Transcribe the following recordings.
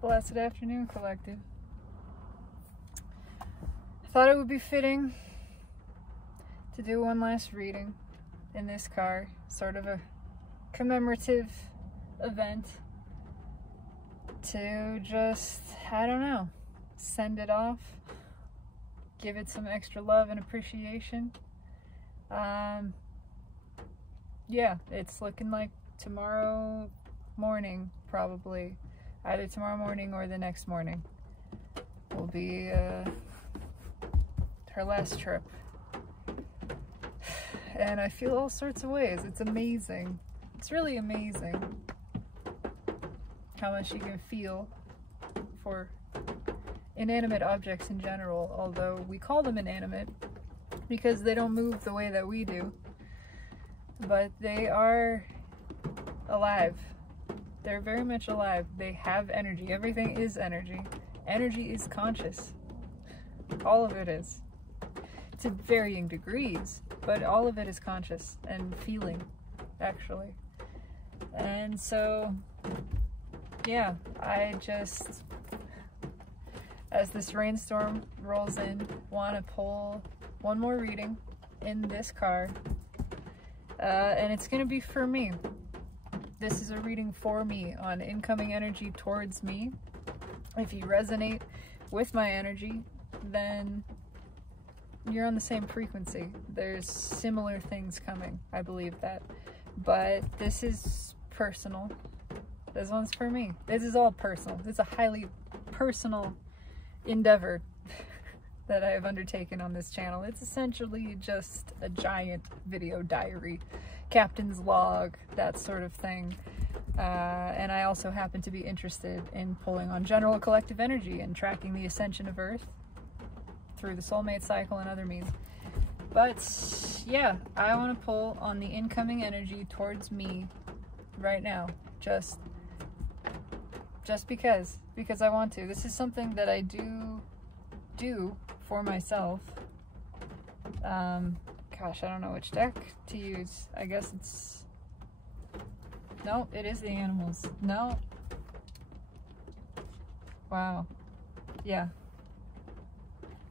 Blessed afternoon, collective. I thought it would be fitting to do one last reading in this car, sort of a commemorative event to just, I don't know, send it off, give it some extra love and appreciation. Yeah, it's looking like tomorrow morning, probably. Either tomorrow morning or the next morning will be her last trip. And I feel all sorts of ways. It's amazing. It's really amazing how much you can feel for inanimate objects in general, although we call them inanimate because they don't move the way that we do. But they are alive. They're very much alive. They have energy. Everything is energy. Energy is conscious. All of it is. To varying degrees, but all of it is conscious and feeling, actually. And so, yeah, I just, as this rainstorm rolls in, want to pull one more reading in this car. And it's going to be for me. This is a reading for me on incoming energy towards me. If you resonate with my energy, then you're on the same frequency. There's similar things coming. I believe that. But this is personal. This one's for me. This is all personal. This is a highly personal endeavor that I have undertaken on this channel. It's essentially just a giant video diary, captain's log, that sort of thing. And I also happen to be interested in pulling on general collective energy and tracking the ascension of Earth through the soulmate cycle and other means. But yeah, I want to pull on the incoming energy towards me right now, just because I want to. This is something that I do for myself. Gosh, I don't know which deck to use. I guess it's, no, it is the animals. No. Wow. Yeah.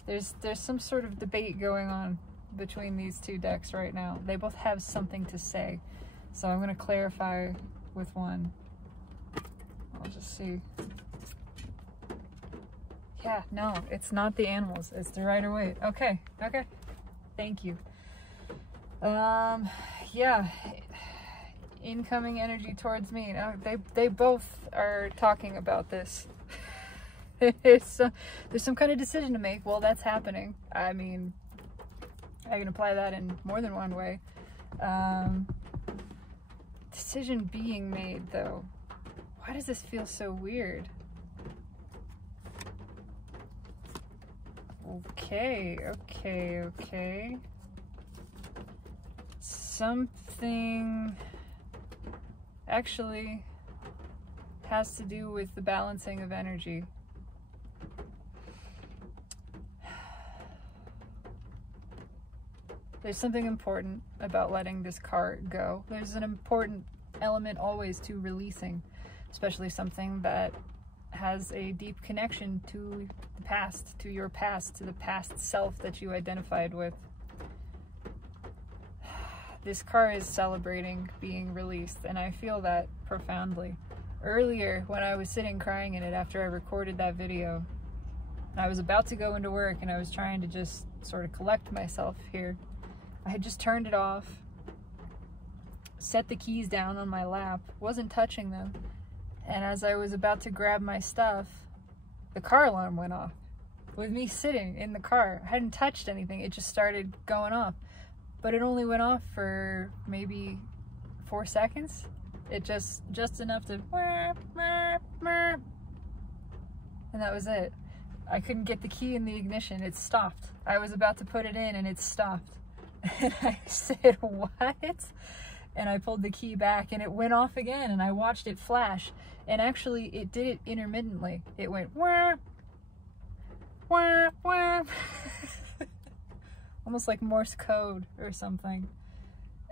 There's some sort of debate going on between these two decks right now. They both have something to say. So I'm going to clarify with one. I'll just see. Yeah, no, it's not the animals. It's the Rider-Waite. Okay, okay. Thank you. Yeah. Incoming energy towards me. Now, they both are talking about this. There's some kind of decision to make. Well, that's happening. I mean, I can apply that in more than one way. Decision being made, though. Why does this feel so weird? Okay. Something actually has to do with the balancing of energy. There's something important about letting this car go. There's an important element always to releasing, especially something that has a deep connection to the past, to your past, to the past self that you identified with. This car is celebrating being released, and I feel that profoundly. Earlier, when I was sitting crying in it after I recorded that video, I was about to go into work and I was trying to just sort of collect myself here. I had just turned it off, set the keys down on my lap, wasn't touching them, and as I was about to grab my stuff, the car alarm went off. With me sitting in the car, I hadn't touched anything, it just started going off. But it only went off for maybe 4 seconds. It just enough to, and that was it. I couldn't get the key in the ignition, it stopped. I was about to put it in and it stopped. And I said, what? And I pulled the key back and it went off again and I watched it flash. And actually it did it intermittently. It went wah, wah, wah. Almost like Morse code or something.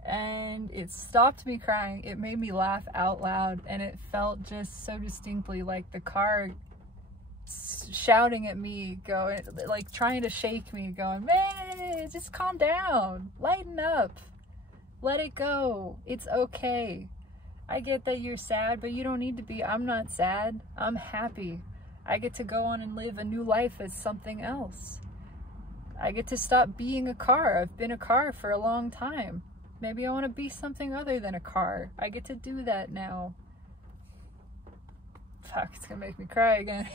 and it stopped me crying. It made me laugh out loud, and it felt just so distinctly like the car shouting at me, going, like trying to shake me, going, man, just calm down, lighten up, let it go, it's okay. I get that you're sad, but you don't need to be. I'm not sad, I'm happy. I get to go on and live a new life as something else. I get to stop being a car. I've been a car for a long time. Maybe I want to be something other than a car. I get to do that now. Fuck, it's gonna make me cry again.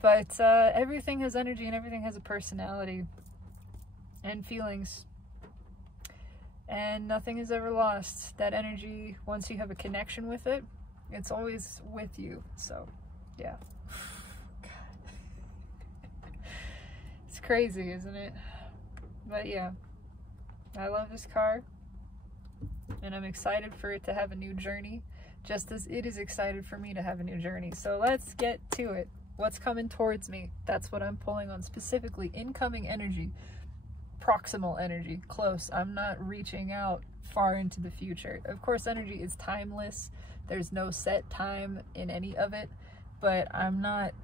But everything has energy and everything has a personality and feelings. And nothing is ever lost. That energy, once you have a connection with it, it's always with you. So, yeah. It's crazy, isn't it? But yeah, I love this car, and I'm excited for it to have a new journey, just as it is excited for me to have a new journey. So let's get to it. What's coming towards me? That's what I'm pulling on specifically. Incoming energy, proximal energy, close. I'm not reaching out far into the future. Of course, energy is timeless. There's no set time in any of it, but I'm not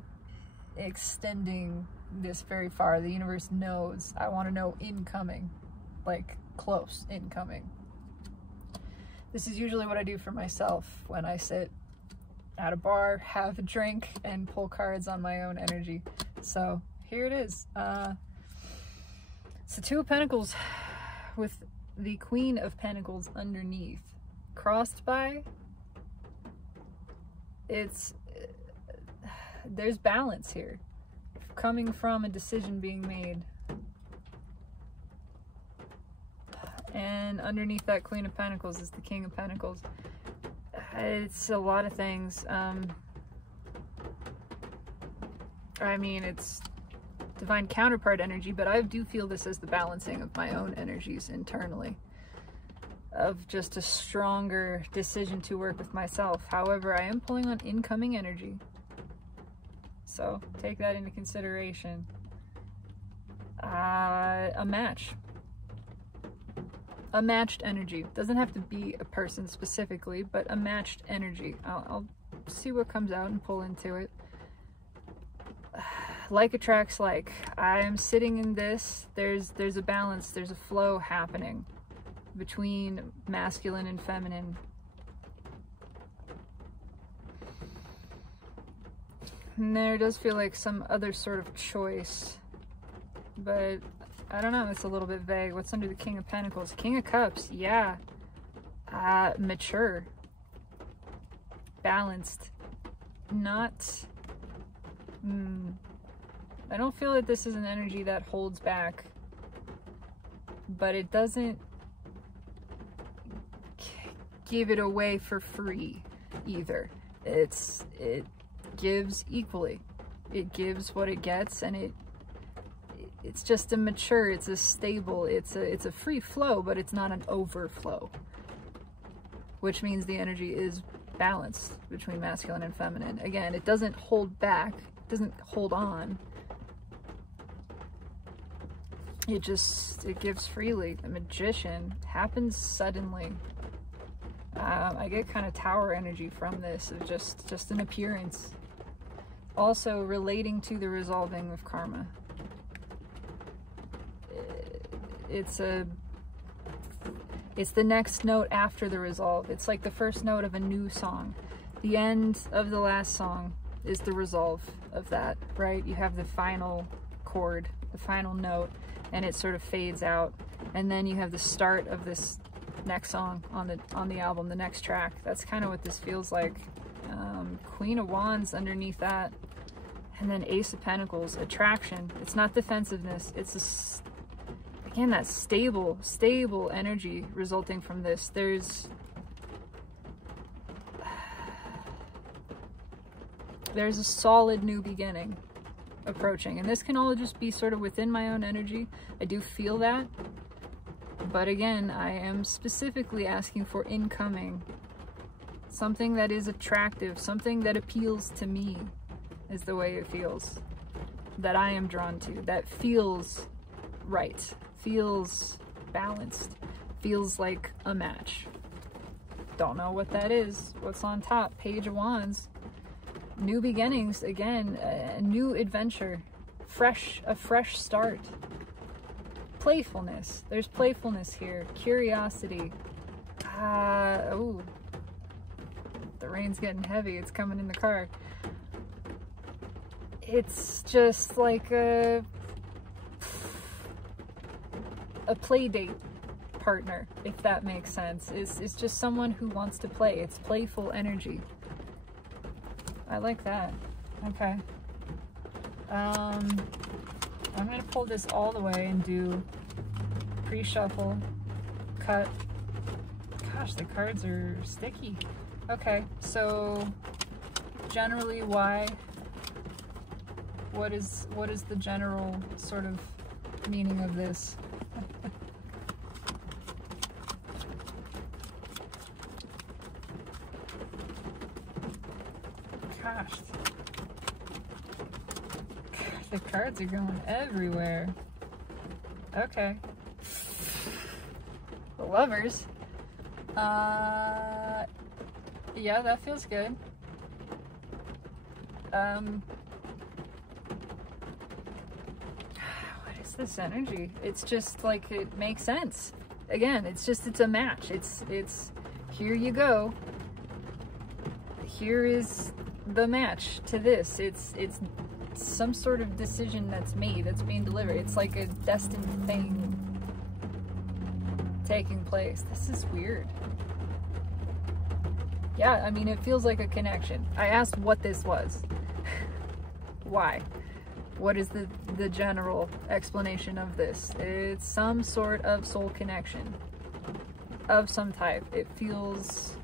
extending this very far. The universe knows. I want to know incoming, like close incoming. This is usually what I do for myself when I sit at a bar, have a drink, and pull cards on my own energy. So here it is. It's the Two of Pentacles with the Queen of Pentacles underneath, crossed by. There's balance here, coming from a decision being made. And underneath that Queen of Pentacles is the King of Pentacles. It's a lot of things. I mean, it's divine counterpart energy, but I do feel this as the balancing of my own energies internally, of just a stronger decision to work with myself. However, I am pulling on incoming energy, so take that into consideration. A match. A matched energy. Doesn't have to be a person specifically, but a matched energy. I'll see what comes out and pull into it. Like attracts like. I'm sitting in this. There's a balance. There's a flow happening between masculine and feminine. And there does feel like some other sort of choice, but I don't know, it's a little bit vague. What's under the King of Pentacles? King of Cups, yeah. Mature. Balanced. Not... I don't feel that this is an energy that holds back, but it doesn't give it away for free either. It gives equally. It gives what it gets, and it's just a mature, it's a stable, it's a free flow, but it's not an overflow, which means the energy is balanced between masculine and feminine. Again, it doesn't hold back, it doesn't hold on, it gives freely. The Magician happens suddenly. I get kind of Tower energy from this, of just an appearance. Also relating to the resolving of karma. It's the next note after the resolve. It's like the first note of a new song. The end of the last song is the resolve of that, right? You have the final chord, the final note, and it sort of fades out. And then you have the start of this next song on the album, the next track. That's kind of what this feels like. Queen of Wands underneath that. And then Ace of Pentacles, attraction. It's not defensiveness. It's again, that stable energy resulting from this. There's a solid new beginning approaching. And this can all just be sort of within my own energy. I do feel that. But again, I am specifically asking for incoming. Something that is attractive, something that appeals to me is the way it feels. That I am drawn to, that feels right, feels balanced, feels like a match. Don't know what that is. What's on top? Page of Wands. New beginnings, again, a new adventure, a fresh start. Playfulness. There's playfulness here. Curiosity. Oh, the rain's getting heavy. It's coming in the car. It's just like a play date partner, if that makes sense. It's just someone who wants to play. It's playful energy. I like that. Okay. I'm gonna pull this all the way and do pre-shuffle, cut. Gosh, the cards are sticky. Okay, so generally why? What is the general sort of meaning of this? Gosh, the cards are going everywhere. Okay. The Lovers. Yeah, that feels good. What is this energy? It's just like, it makes sense. Again, it's a match. It's here you go. Here is the match to this. It's some sort of decision that's made, that's being delivered. It's like a destined thing taking place. This is weird. Yeah, I mean, it feels like a connection. I asked what this was. Why? What is the general explanation of this? It's some sort of soul connection of some type. It feels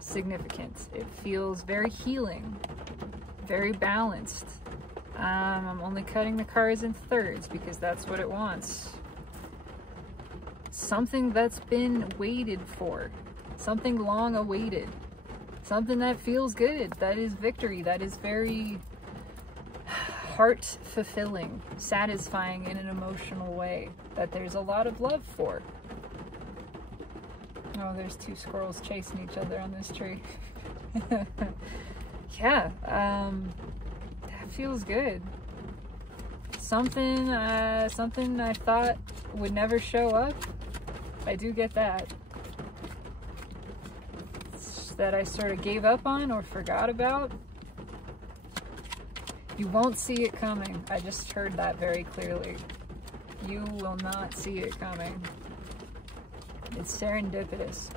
significant. It feels very healing, very balanced. I'm only cutting the cards in thirds because that's what it wants. Something that's been waited for, something long awaited, something that feels good, that is victory, that is very heart fulfilling, satisfying in an emotional way, that there's a lot of love for. Oh, there's two squirrels chasing each other on this tree. Yeah, that feels good. Something I thought would never show up. I do get that. That I sort of gave up on or forgot about. You won't see it coming. I just heard that very clearly. You will not see it coming. It's serendipitous.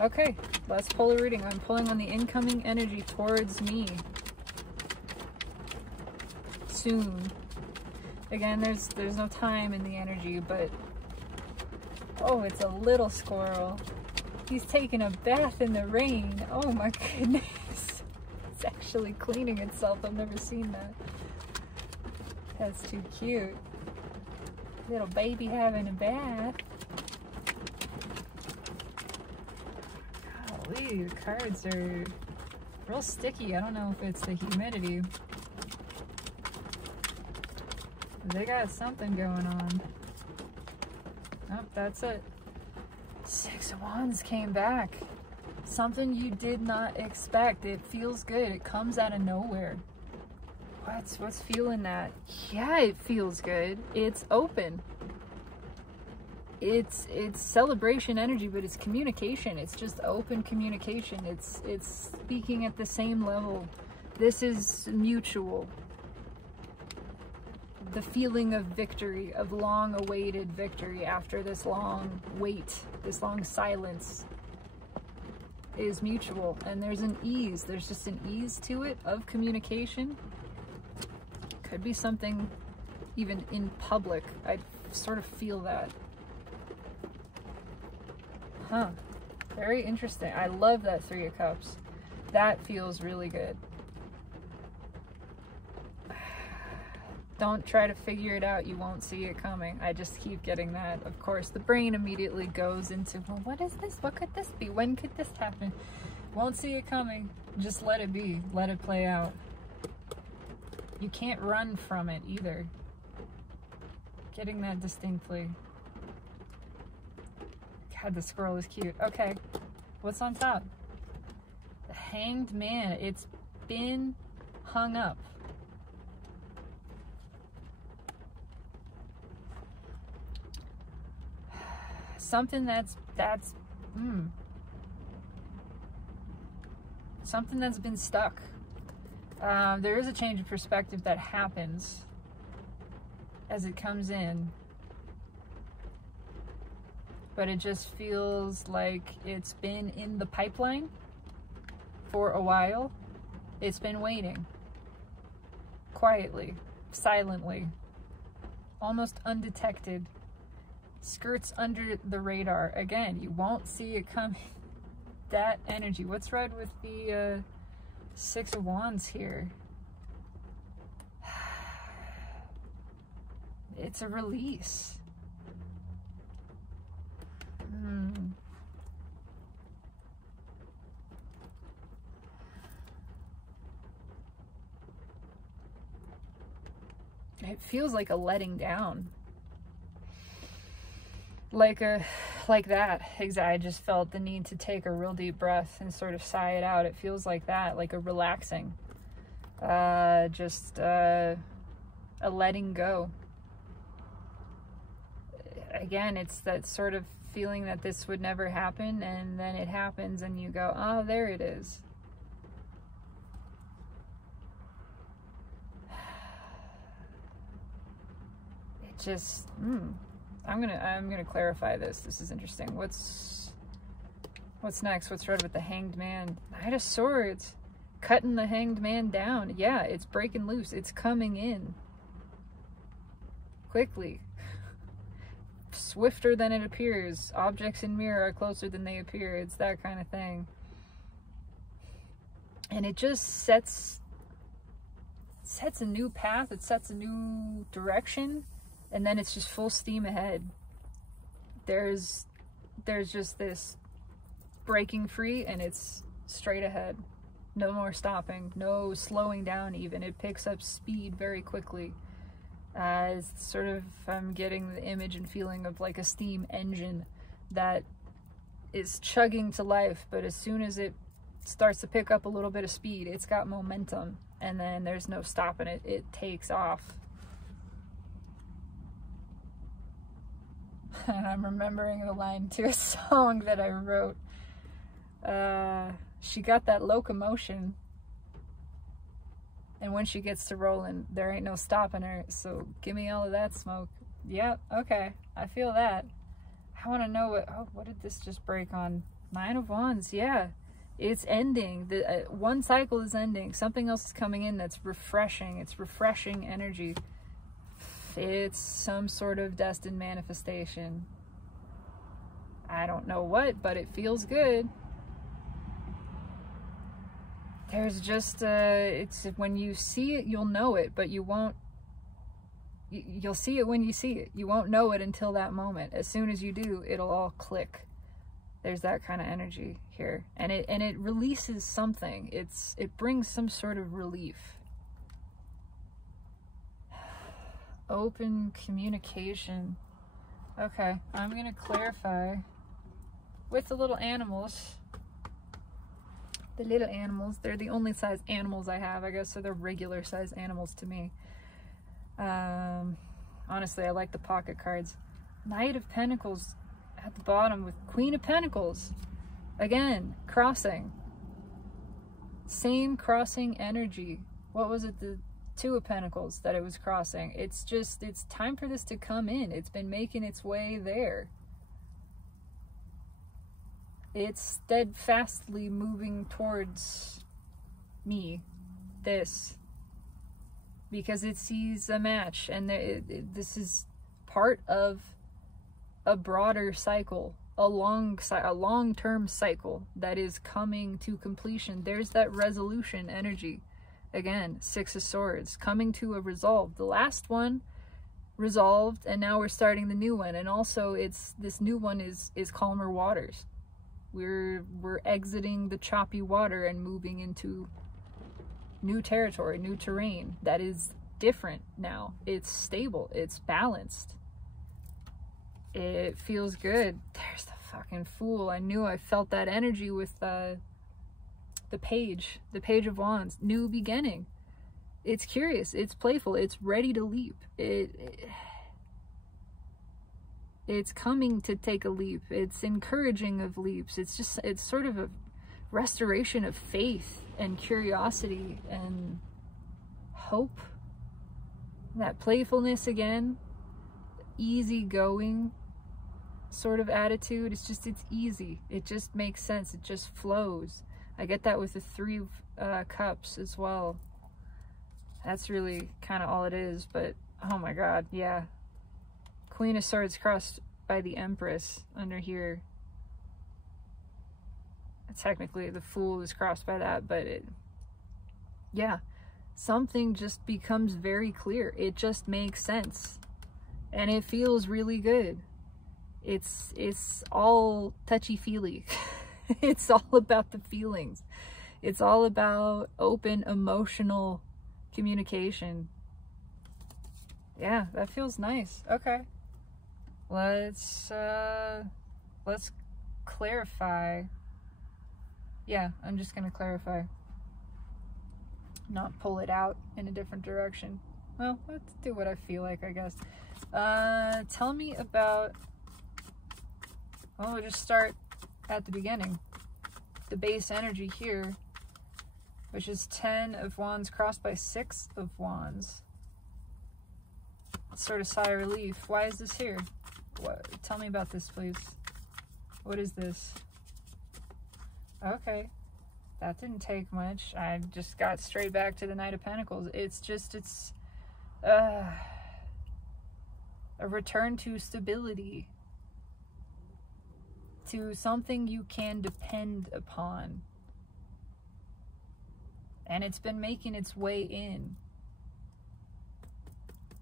Okay, let's pull a reading. I'm pulling on the incoming energy towards me. Soon. Again, there's no time in the energy, but oh, it's a little squirrel. He's taking a bath in the rain. Oh my goodness. It's actually cleaning itself. I've never seen that. That's too cute. Little baby having a bath. Golly, the cards are real sticky. I don't know if it's the humidity. They got something going on. Oh, that's it. Six of Wands came back. Something you did not expect. It feels good. It comes out of nowhere. What's feeling that? Yeah, it feels good. It's open. It's celebration energy, but it's communication. It's just open communication. It's speaking at the same level. This is mutual. The feeling of victory, of long-awaited victory after this long wait, this long silence, is mutual. And there's an ease. There's just an ease to it of communication. Could be something even in public. I sort of feel that. Huh. Very interesting. I love that Three of Cups. That feels really good. Don't try to figure it out. You won't see it coming. I just keep getting that. Of course, the brain immediately goes into, well, what is this? What could this be? When could this happen? Won't see it coming. Just let it be. Let it play out. You can't run from it either. Getting that distinctly. God, the squirrel is cute. Okay, what's on top? The Hanged Man. It's been hung up. Something something that's been stuck. There is a change of perspective that happens as it comes in, but it just feels like it's been in the pipeline for a while. It's been waiting quietly, silently, almost undetected, skirts under the radar. Again, you won't see it coming. That energy. What's right with the Six of Wands here? It's a release. It feels like a letting down. Like that. I just felt the need to take a real deep breath and sort of sigh it out. It feels like that, like a relaxing. Just a letting go. Again, it's that sort of feeling that this would never happen, and then it happens and you go, oh, there it is. It just, I'm gonna clarify this. This is interesting. What's next? What's right with the Hanged Man? Knight of Swords. Cutting the Hanged Man down. Yeah, it's breaking loose. It's coming in. Quickly. Swifter than it appears. Objects in mirror are closer than they appear. It's that kind of thing. And it just sets a new path. It sets a new direction. And then it's just full steam ahead. There's just this breaking free, and it's straight ahead. No more stopping, no slowing down even. It picks up speed very quickly. It's sort of, I'm getting the image and feeling of like a steam engine that is chugging to life, but as soon as it starts to pick up a little bit of speed, it's got momentum, and then there's no stopping it. It takes off. And I'm remembering the line to a song that I wrote. She got that locomotion, and when she gets to rolling, there ain't no stopping her, so give me all of that smoke. Yep, okay, I feel that. I want to know what did this just break on? Nine of Wands. Yeah, it's ending. The one cycle is ending. Something else is coming in that's refreshing. It's refreshing energy. It's some sort of destined manifestation. I don't know what, but it feels good. There's just it's when you see it, you'll know it, but you won't. You'll see it when you see it. You won't know it until that moment. As soon as you do, it'll all click. There's that kind of energy here, and it releases something. It brings some sort of relief. Open communication. Okay, I'm gonna clarify with the little animals. The little animals, they're the only size animals I have, I guess, so they're regular size animals to me. Honestly, I like the pocket cards. Knight of Pentacles at the bottom with Queen of Pentacles. Again, crossing. Same crossing energy. What was it? The Two of Pentacles that it was crossing. It's time for this to come in. It's been making its way there. It's steadfastly moving towards me, this, because it sees a match, and this is part of a broader cycle, a long-term cycle that is coming to completion. There's that resolution energy. Again, Six of Swords, coming to a resolve. The last one resolved, and now we're starting the new one. And also, this new one is calmer waters. We're exiting the choppy water and moving into new territory, new terrain that is different now. It's stable, it's balanced. It feels good. There's the fucking Fool. I knew I felt that energy with the Page of Wands. New beginning. It's curious, it's playful, it's ready to leap. It's coming to take a leap. It's encouraging of leaps. It's sort of a restoration of faith and curiosity and hope. That playfulness again, easygoing sort of attitude. It's easy. It just makes sense. It just flows. I get that with the Three of Cups as well. That's really kind of all it is, but oh my god, yeah. Queen of Swords crossed by the Empress under here. Technically, the Fool is crossed by that, but yeah. Something just becomes very clear. It just makes sense. And it feels really good. It's all touchy-feely. It's all about the feelings. It's all about open emotional communication. Yeah, that feels nice. Okay. Let's clarify. Yeah, I'm just gonna clarify. Not pull it out in a different direction. Well, let's do what I feel like, I guess. Tell me about, well, we'll just start at the beginning. The base energy here, which is 10 of Wands crossed by 6 of Wands. Sort of sigh of relief. Why is this here? Tell me about this, please. What is this? Okay. That didn't take much. I just got straight back to the Knight of Pentacles. It's a return to stability. To something you can depend upon. And it's been making its way in.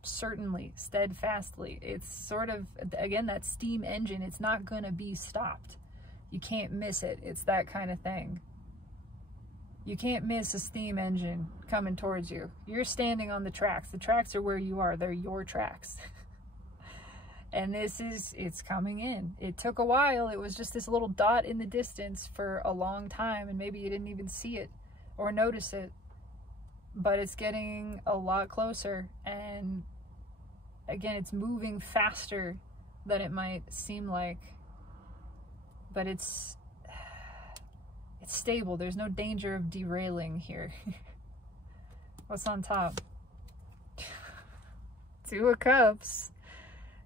Certainly, steadfastly. It's sort of, again, that steam engine. It's not going to be stopped. You can't miss it. It's that kind of thing. You can't miss a steam engine coming towards you. You're standing on the tracks. The tracks are where you are. They're your tracks. And it's coming in. It took a while. It was just this little dot in the distance for a long time, and maybe you didn't even see it or notice it. But it's getting a lot closer, and again, it's moving faster than it might seem like. But it's stable. There's no danger of derailing here. What's on top? Two of Cups.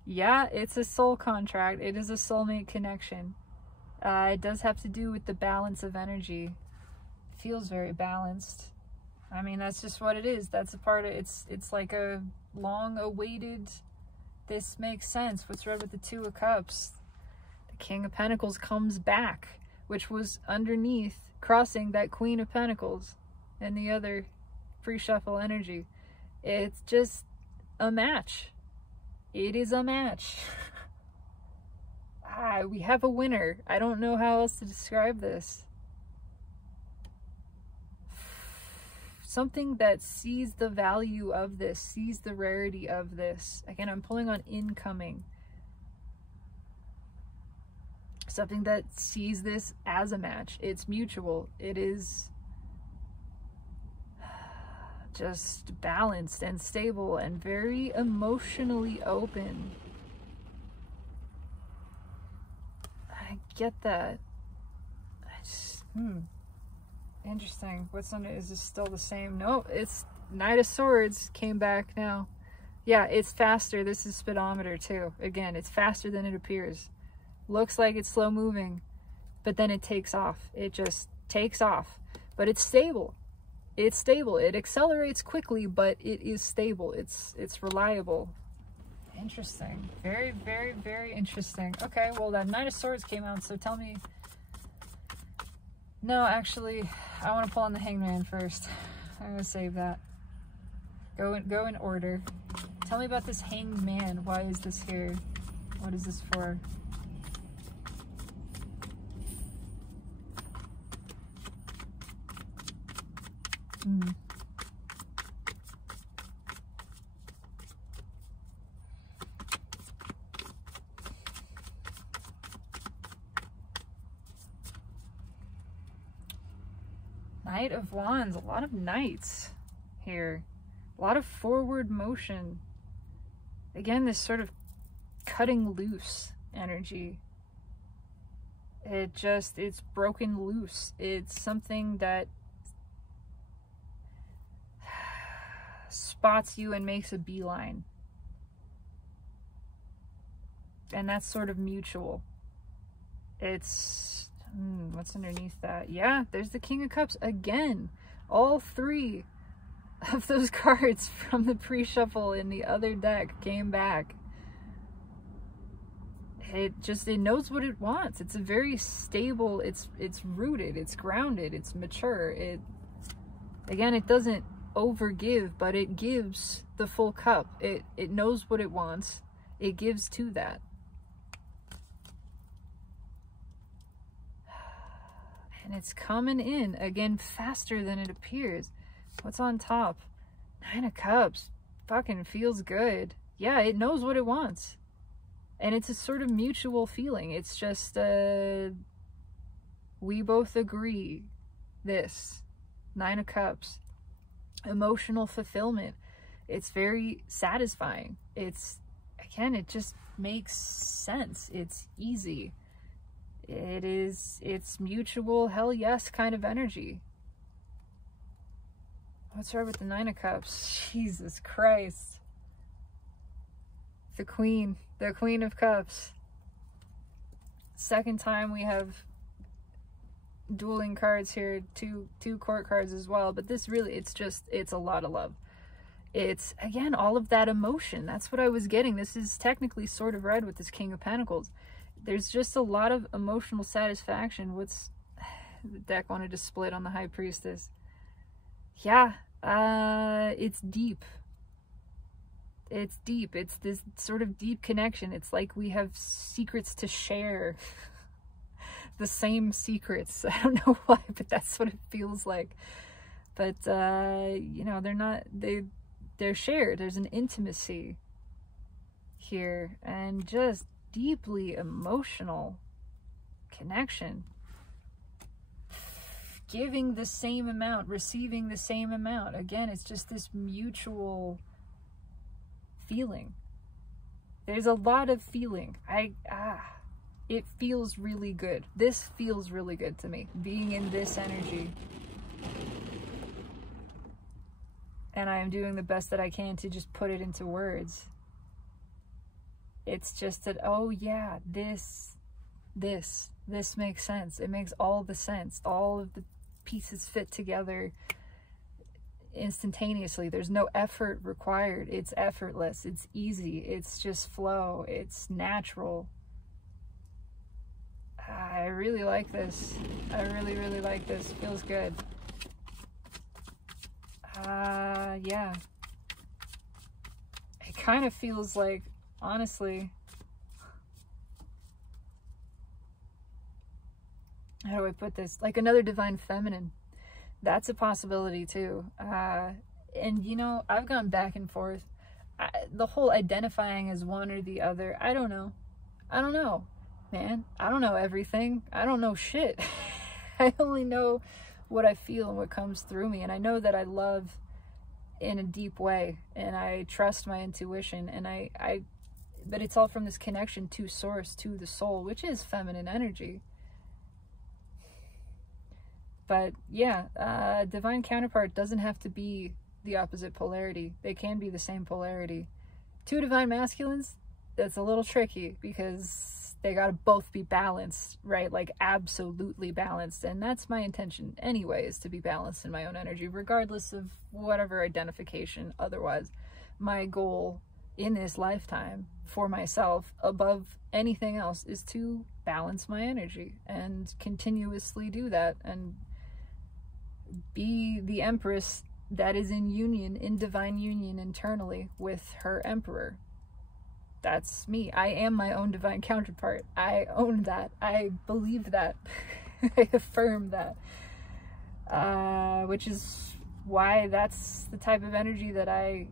Yeah, it's a soul contract. It is a soulmate connection. It does have to do with the balance of energy. It feels very balanced. I mean, that's just what it is. That's a part of it's like a long-awaited, this makes sense. What's read with the Two of Cups? The King of Pentacles comes back, which was underneath, crossing that Queen of Pentacles and the other pre-shuffle energy. It's just a match. It is a match. We have a winner. I don't know how else to describe this. Something that sees the value of this, sees the rarity of this. Again, I'm pulling on incoming. Something that sees this as a match. It's mutual. It is just balanced and stable and very emotionally open. I get that. I just, interesting. What's on it? Is this still the same? No, it's Knight of Swords came back now. Yeah, it's faster. This is speedometer too. Again, it's faster than it appears. Looks like it's slow moving, but then it takes off. It just takes off. But it's stable. It's stable. It accelerates quickly, but it is stable. It's reliable. Interesting. Very, very, very interesting. Okay, well, that Knight of Swords came out, so tell me. No, actually, I want to pull on the Hangman first. I'm going to save that. Go in order. Tell me about this Hanged Man. Why is this here? What is this for? Knight of Wands, a lot of knights here. A lot of forward motion. Again, this sort of cutting loose energy. It's broken loose. It's something that spots you and makes a beeline. And that's sort of mutual. It's, what's underneath that? Yeah, there's the King of Cups again. All three of those cards from the pre-shuffle in the other deck came back. It knows what it wants. It's a very stable, it's rooted, it's grounded, it's mature. Again, it doesn't overgive, but it gives the full cup. It knows what it wants. It gives to that. And it's coming in, again, faster than it appears. What's on top? 9 of Cups. Fucking feels good. Yeah, it knows what it wants. And it's a sort of mutual feeling. It's just, we both agree. This. 9 of Cups. Emotional fulfillment. It's very satisfying. It's, again, it just makes sense. It's easy. It's mutual, hell yes kind of energy. What's right with the 9 of Cups? Jesus Christ. The Queen of Cups. Second time we have dueling cards here, two court cards as well, but this really, it's a lot of love. It's, again, all of that emotion. That's what I was getting. This is technically sort of red with this King of Pentacles. There's just a lot of emotional satisfaction. What's the deck wanted to split on the High Priestess? Yeah, it's deep. It's deep. It's this sort of deep connection. It's like we have secrets to share. The same secrets. I don't know why, but that's what it feels like. But, you know, they're shared. There's an intimacy here. And just deeply emotional connection. Giving the same amount, receiving the same amount. Again, it's just this mutual feeling. There's a lot of feeling. It feels really good. This feels really good to me, being in this energy. And I am doing the best that I can to just put it into words. It's just that, oh yeah, this makes sense. It makes all the sense. All of the pieces fit together instantaneously. There's no effort required. It's effortless. It's easy. It's just flow. It's natural. I really like this. I really, really like this. Feels good. Yeah. It kind of feels like, honestly, how do I put this? Like another divine feminine. That's a possibility too. And you know, I've gone back and forth. The whole identifying as one or the other, I don't know. I don't know, man. I don't know everything. I don't know shit. I only know what I feel and what comes through me. And I know that I love in a deep way, and I trust my intuition, and but it's all from this connection to source, to the soul, which is feminine energy. But yeah, divine counterpart doesn't have to be the opposite polarity. They can be the same polarity. Two divine masculines, that's a little tricky because they gotta both be balanced, right? Like absolutely balanced. And that's my intention anyway, is to be balanced in my own energy, regardless of whatever identification otherwise. My goal in this lifetime for myself, above anything else, is to balance my energy and continuously do that and be the empress that is in union, in divine union internally with her emperor. That's me. I am my own divine counterpart. I own that. I believe that. I affirm that. Which is why that's the type of energy that I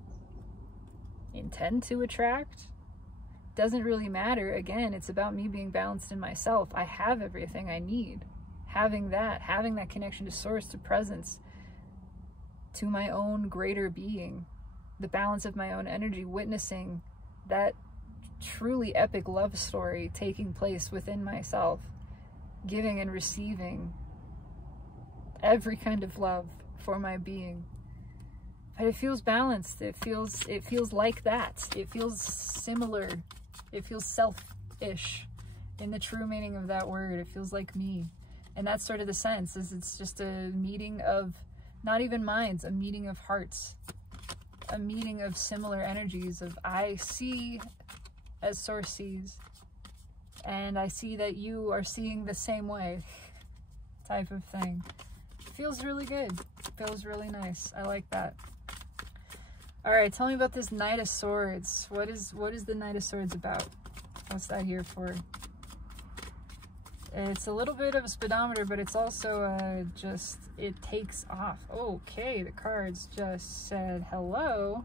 intend to attract. Doesn't really matter. Again, it's about me being balanced in myself. I have everything I need. having that connection to source, to presence, to my own greater being, the balance of my own energy, witnessing that truly epic love story taking place within myself, giving and receiving every kind of love for my being. But it feels balanced. It feels like that. It feels similar. It feels self-ish in the true meaning of that word. It feels like me. And that's sort of the sense, is it's just a meeting of, not even minds, a meeting of hearts, a meeting of similar energies of I see as source sees, and I see that you are seeing the same way type of thing. Feels really good. Feels really nice. I like that. All right, tell me about this Knight of Swords. What is the Knight of Swords about? What's that here for? It's a little bit of a speedometer, but it's also just, it takes off. Okay, the cards just said hello.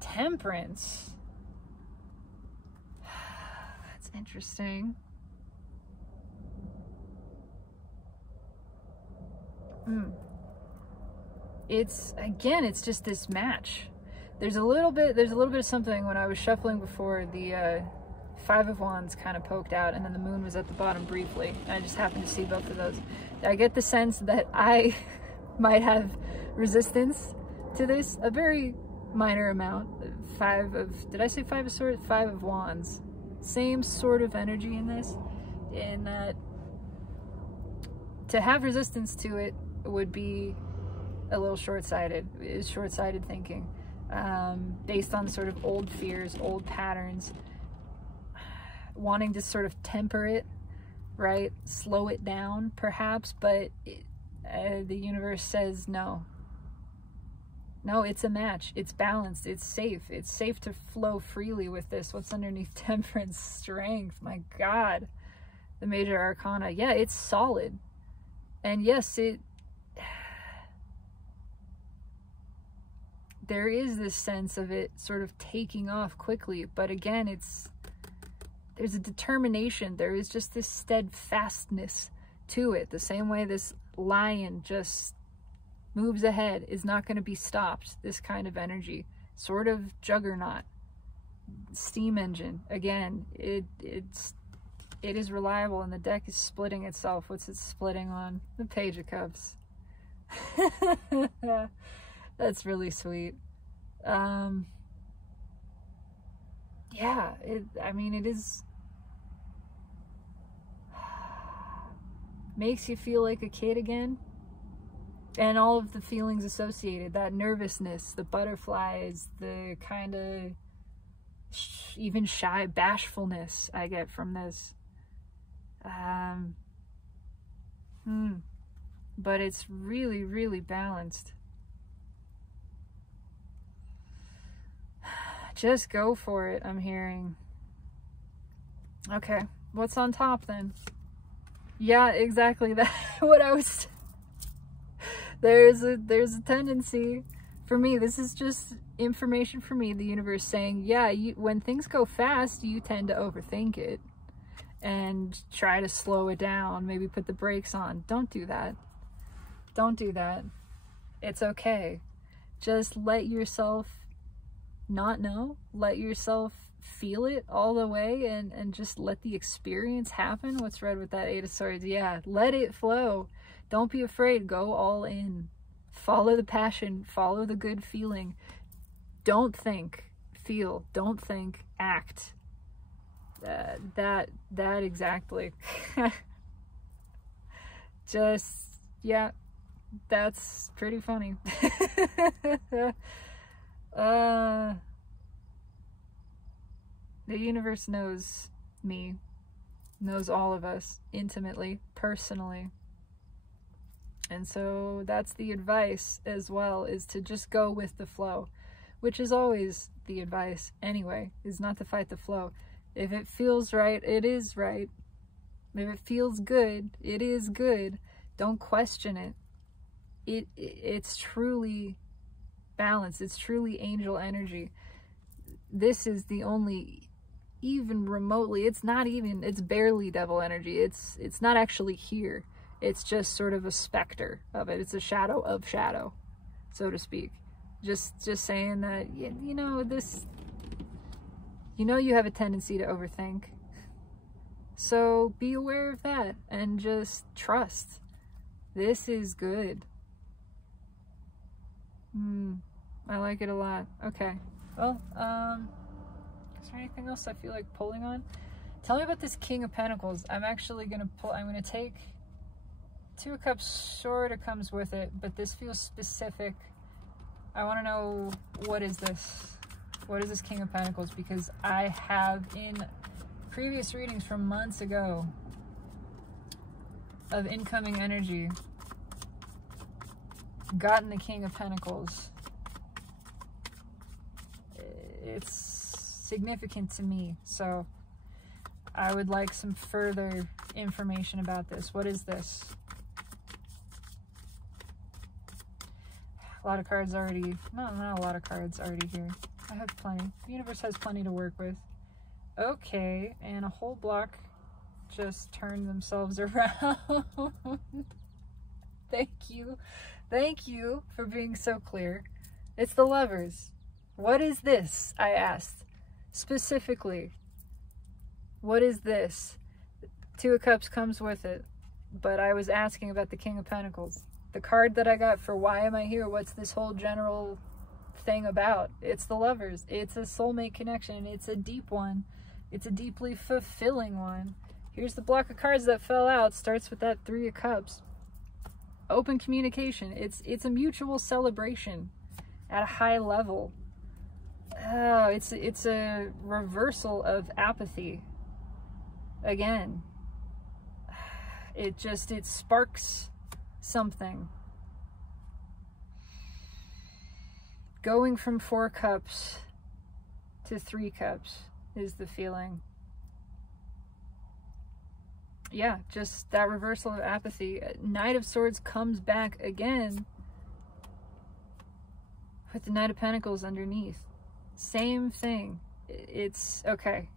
Temperance. That's interesting. It's, again, it's just this match. There's a little bit of something when I was shuffling before. The Five of Wands kind of poked out, and then the moon was at the bottom briefly, and I just happened to see both of those. I get the sense that I might have resistance to this, a very minor amount. Did I say Five of Swords? Five of Wands. Same sort of energy in this, in that to have resistance to it would be a little short-sighted. Is short-sighted thinking, based on sort of old fears, old patterns, wanting to sort of temper it, right? Slow it down, perhaps, but the universe says no. No, it's a match. It's balanced. It's safe. It's safe to flow freely with this. What's underneath Temperance? Strength. My God. The Major Arcana. Yeah, it's solid. And yes, there is this sense of it sort of taking off quickly. But again, there's a determination. There is just this steadfastness to it. The same way this lion just moves ahead, is not going to be stopped. This kind of energy, sort of juggernaut, steam engine. Again, it is reliable, and the deck is splitting itself. What's it splitting on? The Page of Cups. That's really sweet. Yeah, I mean, it is, makes you feel like a kid again. And all of the feelings associated, that nervousness, the butterflies, the kind of even shy bashfulness I get from this. But it's really, really balanced. Just go for it, I'm hearing. Okay, what's on top then? Yeah, exactly that. What I was... There's a tendency for me, this is just information for me, the universe saying, yeah, when things go fast, you tend to overthink it and try to slow it down, maybe put the brakes on. Don't do that. Don't do that. It's okay. Just let yourself not know, let yourself feel it all the way, and just let the experience happen. What's read with that Eight of Swords? Yeah, let it flow. Don't be afraid. Go all in. Follow the passion. Follow the good feeling. Don't think. Feel. Don't think. Act. That exactly. Just, yeah, that's pretty funny. The universe knows me, knows all of us intimately, personally. And so that's the advice as well, is to just go with the flow, which is always the advice anyway, is not to fight the flow. If it feels right, it is right. If it feels good, it is good. Don't question it. It's truly balanced. It's truly angel energy. This is the only, even remotely, it's barely devil energy. It's not actually here. It's just sort of a specter of it. It's a shadow of shadow, so to speak. Just saying that, you know, this, you know, you have a tendency to overthink. So be aware of that and just trust. This is good. I like it a lot. Okay. Well, is there anything else I feel like pulling on? Tell me about this King of Pentacles. I'm actually going to pull, I'm going to take Two of Cups, sort of comes with it, but this feels specific. I want to know, what is this? What is this King of Pentacles? Because I have, in previous readings from months ago of incoming energy, gotten the King of Pentacles. It's significant to me, so I would like some further information about this. What is this? A lot of cards already, not a lot of cards already here. I have plenty. The universe has plenty to work with. Okay, and a whole block just turned themselves around. Thank you. Thank you for being so clear. It's the Lovers. What is this? I asked. Specifically, what is this? Two of Cups comes with it, but I was asking about the King of Pentacles. The card that I got for why am I here? What's this whole general thing about? It's the Lovers. It's a soulmate connection. It's a deep one. It's a deeply fulfilling one. Here's the block of cards that fell out. Starts with that Three of Cups. Open communication. It's a mutual celebration at a high level. Oh, it's a reversal of apathy. Again, it sparks something. Going from 4 cups to 3 cups is the feeling. Yeah, just that reversal of apathy. Knight of Swords comes back again with the Knight of Pentacles underneath. Same thing. It's okay.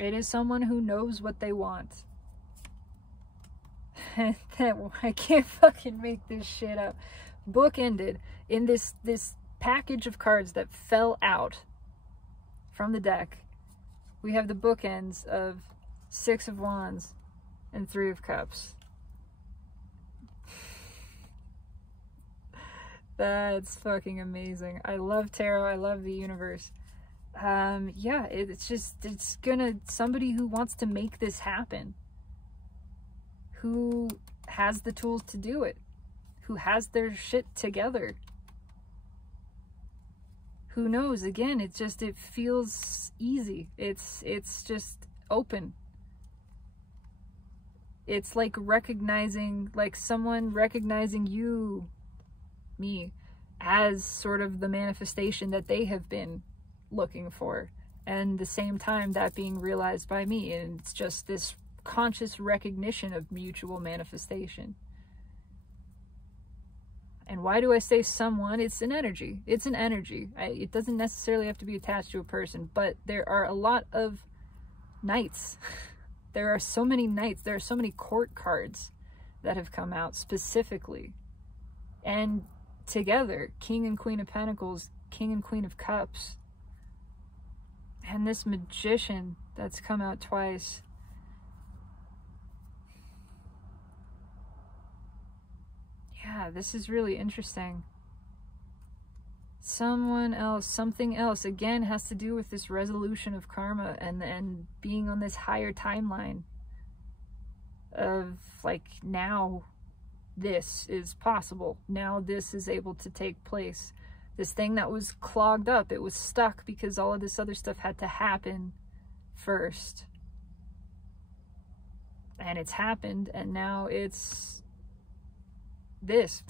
It is someone who knows what they want. I can't fucking make this shit up. Book ended in this package of cards that fell out from the deck. We have the bookends of 6 of Wands and 3 of Cups. That's fucking amazing. I love tarot. I love the universe. Yeah, it's gonna, somebody who wants to make this happen, who has the tools to do it, who has their shit together, who knows. Again, it feels easy. It's just open. It's like recognizing, like someone recognizing you, me, as sort of the manifestation that they have been looking for, and the same time that being realized by me, and it's just this conscious recognition of mutual manifestation. And why do I say someone? It's an energy. It's an energy. It doesn't necessarily have to be attached to a person, but there are a lot of knights. There are so many knights. There are so many court cards that have come out specifically. And together, King and Queen of Pentacles, King and Queen of Cups, and this Magician that's come out twice. Yeah, this is really interesting. Someone else, something else, again, has to do with this resolution of karma and being on this higher timeline of, like, now this is possible. Now this is able to take place. This thing that was clogged up, it was stuck because all of this other stuff had to happen first. And it's happened, and now it's this.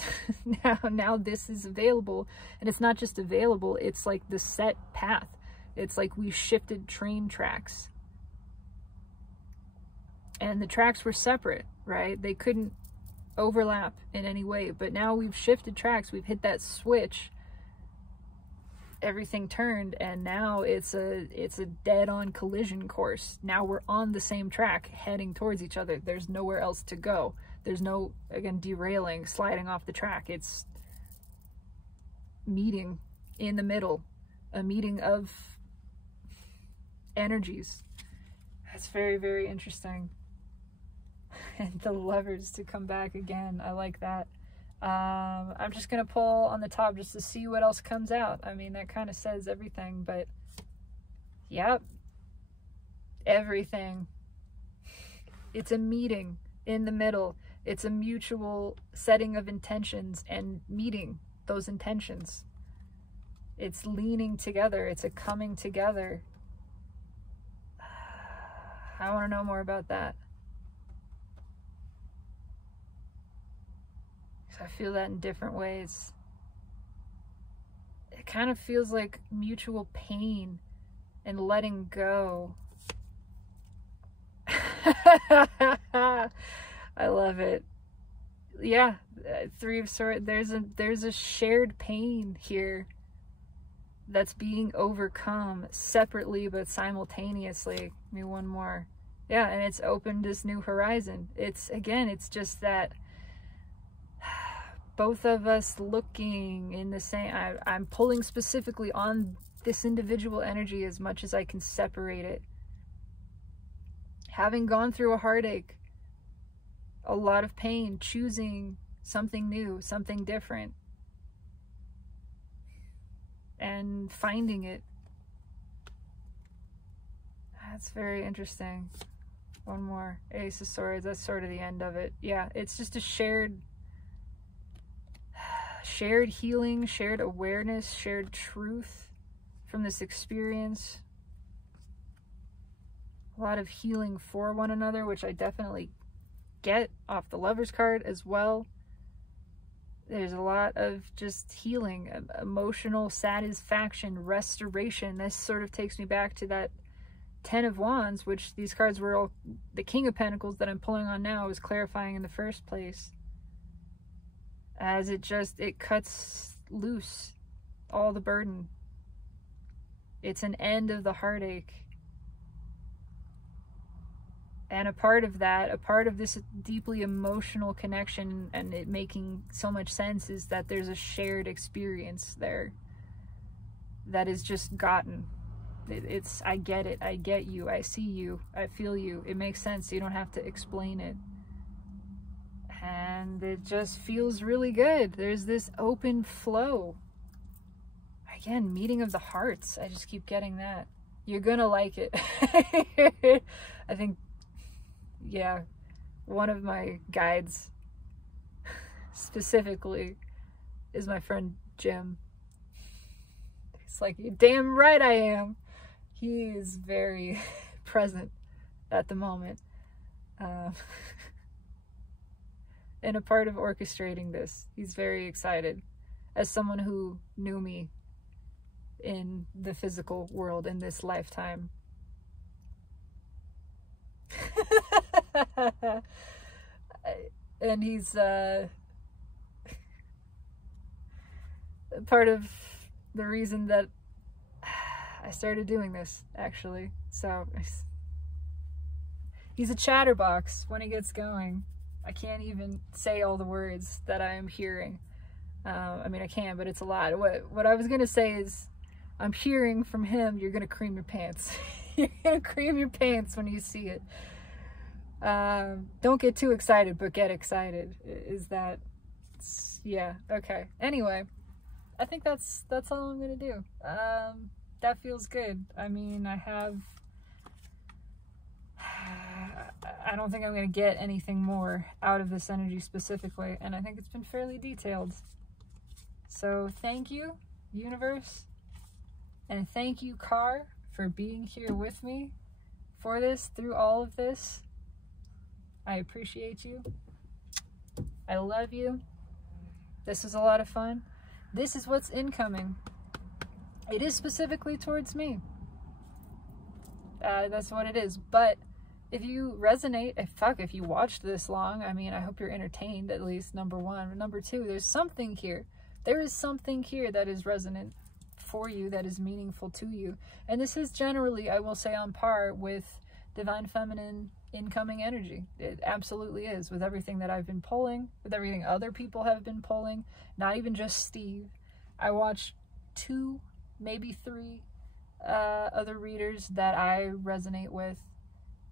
now this is available, and it's not just available, it's like the set path. It's like we shifted train tracks. And the tracks were separate, right? They couldn't overlap in any way, but now we've shifted tracks. We've hit that switch, everything turned, and now it's a dead-on collision course. Now we're on the same track, heading towards each other. There's nowhere else to go. There's no, again, derailing, sliding off the track. It's meeting in the middle, a meeting of energies. That's very, very interesting. And the Lovers to come back again. I like that. I'm just gonna pull on the top just to see what else comes out. I mean, that kind of says everything, but yep, everything. It's a meeting in the middle. It's a mutual setting of intentions and meeting those intentions. It's leaning together. It's a coming together. I want to know more about that. I feel that in different ways. It kind of feels like mutual pain and letting go. I love it. Yeah, Three of Swords. There's a shared pain here that's being overcome separately but simultaneously. Give me one more. Yeah, and it's opened this new horizon. It's just that both of us looking in the same. I'm pulling specifically on this individual energy as much as I can separate it. Having gone through a heartache, a lot of pain, choosing something new, something different, and finding it. That's very interesting. One more. Ace of Swords. That's sort of the end of it. Yeah, it's just a shared healing, shared awareness, shared truth from this experience. A lot of healing for one another, which I definitely get off the Lovers card as well. There's a lot of just healing, emotional satisfaction, restoration. This sort of takes me back to that Ten of Wands, which these cards were all, the King of Pentacles that I'm pulling on now was clarifying in the first place. As it cuts loose all the burden. It's an end of the heartache. And a part of that, a part of this deeply emotional connection and it making so much sense is that there's a shared experience there that is just gotten. It's, I get it, I get you, I see you, I feel you. It makes sense. You don't have to explain it. And it just feels really good. There's this open flow. Again, meeting of the hearts. I just keep getting that. You're gonna like it. I think, yeah, one of my guides specifically is my friend Jim. It's like, you're damn right I am. He is very present at the moment. And a part of orchestrating this. He's very excited. As someone who knew me in the physical world in this lifetime. And he's part of the reason that I started doing this, actually. So he's a chatterbox when he gets going. I can't even say all the words that I am hearing. I mean, I can, but it's a lot. What I was gonna say is, I'm hearing from him, you're gonna cream your pants. You're gonna cream your pants when you see it. Don't get too excited, but get excited. Is that, yeah, okay. Anyway, I think that's all I'm gonna do. That feels good. I mean, I don't think I'm going to get anything more out of this energy specifically, and I think it's been fairly detailed. So thank you, universe, and thank you, Car, for being here with me for this, through all of this. I appreciate you. I love you. This was a lot of fun. This is what's incoming. It is specifically towards me. That's what it is. But if you resonate, if you watched this long, I mean, I hope you're entertained, at least, number one. Number two, there's something here. There is something here that is resonant for you that is meaningful to you. And this is generally, I will say, on par with divine feminine incoming energy. It absolutely is, with everything that I've been pulling, with everything other people have been pulling, not even just Steve. I watched 2, maybe 3 other readers that I resonate with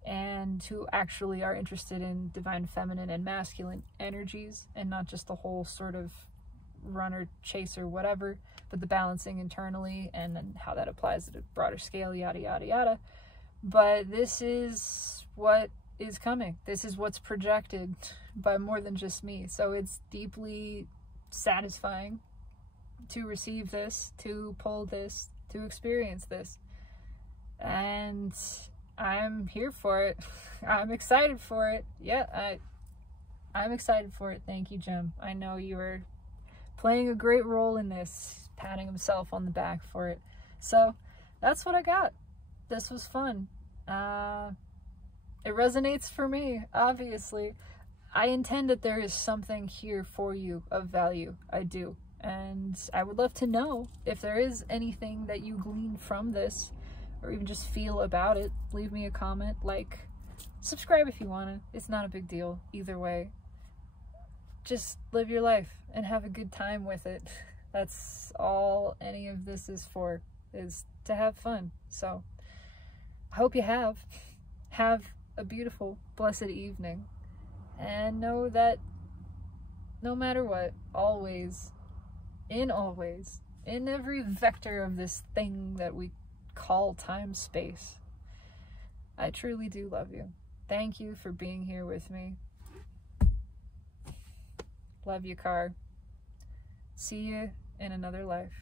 and who actually are interested in divine feminine and masculine energies, and not just the whole sort of runner, chaser, whatever, but the balancing internally and then how that applies at a broader scale, yada, yada, yada. But this is what is coming. This is what's projected by more than just me. So it's deeply satisfying to receive this, to pull this, to experience this. And I'm here for it. I'm excited for it. Yeah, I'm excited for it. Thank you, Jim. I know you are playing a great role in this, patting himself on the back for it. So that's what I got. This was fun. It resonates for me, obviously. I intend that there is something here for you of value. I do. And I would love to know if there is anything that you glean from this, or even just feel about it. Leave me a comment, like, subscribe if you want to. It's not a big deal either way. Just live your life and have a good time with it. That's all any of this is for, is to have fun. So I hope you have a beautiful, blessed evening, and know that no matter what, always, in every vector of this thing that we call time space, I truly do love you. Thank you for being here with me. Love you, Car. See you in another life.